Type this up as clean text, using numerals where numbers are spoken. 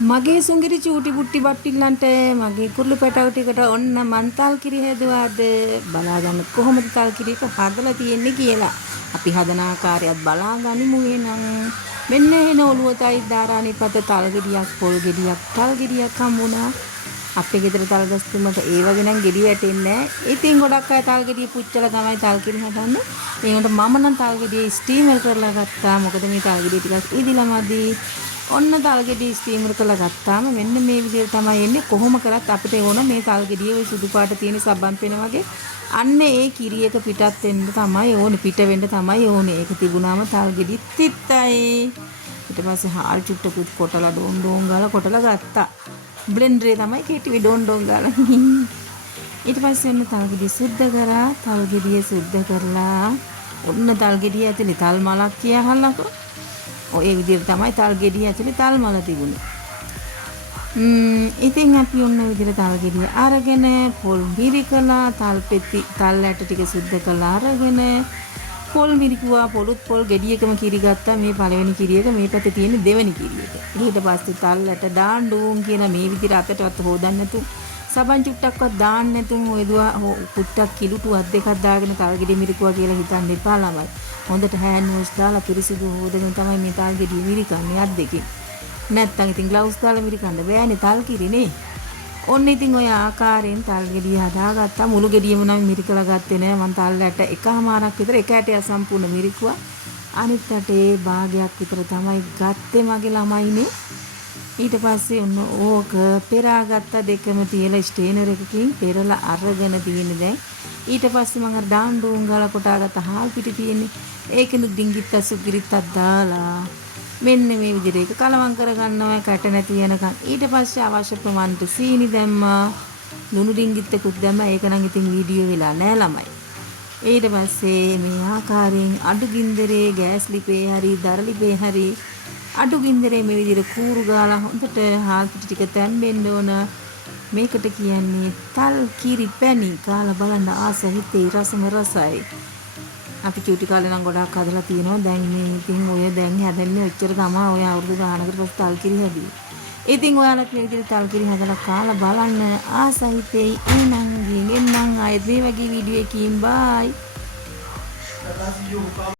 මගේ සුංගිරි චූටි පුට්ටි බට්ටිල්ලන්ට මගේ කුරුළු පැටව ටිකට ඔන්න මන් තල් කිරි හැදුවාද බලා ගන්න කොහොමද තල් කිරි එක හදලා තියෙන්නේ කියලා. අපි හදන ආකාරයත් බලා ගනිමු එහෙනම්. මෙන්න එන ඔළුවතයි දාරාණි පත තල් ගෙඩියක් පොල් ගෙඩියක් තල් ගෙඩියක් හම්බුණා. අපේ ගෙදර තල් ගස් තුමට ඒ වගේ නම් ගෙඩි වැටෙන්නේ නැහැ. ඉතින් ගොඩක් අය තල් ගෙඩිය පුච්චලා තමයි තල් කිරි හදන්නේ. ඒකට මම නම් තල් ගෙඩිය ස්ටීමර් කරලා ගත්තා. මොකද මේ තල් ගෙඩිය ටිකක් ඉදිලා මදි. ඔන්න තල් ගෙඩිය ස්ටීමර් කරලා ගත්තාම මෙන්න මේ විදිහට තමයි එන්නේ. කොහොම කරත් අපිට ඕන මේ තල් ගෙඩිය ওই සුදු පාට තියෙන සබන් පෙන වගේ අන්න ඒ කිරි එක පිටත් වෙන්න තමයි ඕනේ. පිට වෙන්න තමයි ඕනේ. ඒක තිබුණාම තල් ගෙඩිය තිත්තයි. ඊට පස්සේ හාල් චුට්ටකුත් කොටලා ඩෝන් ගාලා කොටලා ගත්තා. බ්ලෙන්ඩරේ තමයි කෙටි ඩෝන් ගාලා. ඊට පස්සේ ඔන්න තල් ගෙඩිය සුද්ධ කරා. තල් ගෙඩිය සුද්ධ කරලා ඔන්න තල් ගෙඩිය ඇතුලේ තල් මලක් කියහල්ලකෝ. ඔය විදිහට තමයි තල් ගෙඩිය ඇතුලේ තල් මල තිබුණේ. ඉතින් අපි ඔන්න විදිහට තල් ගෙඩිය අරගෙන පොල් මිරිකලා තල් පෙති තල් ඇට ටික සුද්ධ කරලා අරගෙන පොල් මිරිකුවා පොලුත් පොල් ගෙඩියකම කිරි ගත්තා. මේ පළවෙනි කිරි එක මේ පැත්තේ තියෙන දෙවෙනි කිරි එක. ඊට පස්සේ තල් ඇට දාන්න කියලා මේ විදිහට අතටවත් හොදන්න නැතු සබන් චුට්ටක්වත් දාන්න නැතු හොයදුවා පුට්ටක් කිලුටුවක් දෙකක් දාගෙන තල් ගෙඩිය මිරිකුවා කියලා හිතන්න එපා ළමයි. හොඳට හෑන්ඩ් වොෂ් දාලා පිරිසිදු හොදගෙන තමයි මේ තල් ගෙඩිය මිරිකන්නේ අත් දෙකෙන්. නැත්තම් ඉතින් ග්ලව්ස් දාලා මිරිකන්න බෑනේ තල් කිරිනේ. ඔන්න ඉතින් ඔය ආකාරයෙන් තල් ගෙඩිය හදාගත්තා. මුළු ගෙඩියම නම් මිරිකලා ගත්තේ නෑ. මං තල් ඇට එකමාරක් විතර එක ඇටයක් සම්පූර්ණ මිරිකුවා. අනිත් ඇටේ භාගයක් විතර තමයි ගත්තේ මගේ ළමයිනේ. ඊට පස්සේ ඔන්න ඕක පෙරාගත්ත දෙකම තියලා ස්ටේනර් එකකින් පෙරලා අරගෙන තියෙන්නේ දැන්. ඊට පස්සේ මම අර ඩාන් ගාලා කොටාගත්ත හාල් පිටි තියෙන්නේ. ඒකෙනු ඩිංගිත්ත සුගිරිත්තක් දාලා මෙන්න මේ විදිහට ඒක කලවම් කරගන්නවා කැට නැති වෙනකන්. ඊට පස්සේ අවශ්‍ය ප්‍රමාණයට සීනි දැම්මා. ලුණු ඩිංගිත්තකුත් දැම්මා. ඒක නම් ඉතින් වීඩියෝ වෙලා නෑ ළමයි. ඊට පස්සේ මේ ආකාරයෙන් අඩු ගින්දරේ ගෑස් ලිපේ හරි දර ලිපේ හරි අඩු ගින්දරේ මේ විදිහට කූරු ගාලා හොඳට හාල් පිටි ටික තැම්බෙන්න ඕන. මේකට කියන්නේ තල් කිරි පැණි. කාලා බලන්න ආස හිතේ රසම රසයි. අපි චූටි කාලේ නම් ගොඩාක් හදලා තියෙනවා. දැන් මේ ඉතින් ඔය දැන් හැදන්නේ ඔච්චර තමයි. ඔය අවුරුදු ගානකට පස්සේ තල් කිරි හැදුවේ. ඉතින් ඔයාලත් මේ විදිහට තල් කිරි හදලා කාලා බලන්න ආස හිතේ. එනං ගින් එන්නම් ආයෙත් මේ වගේ වීඩියෝ එකකින් බයි.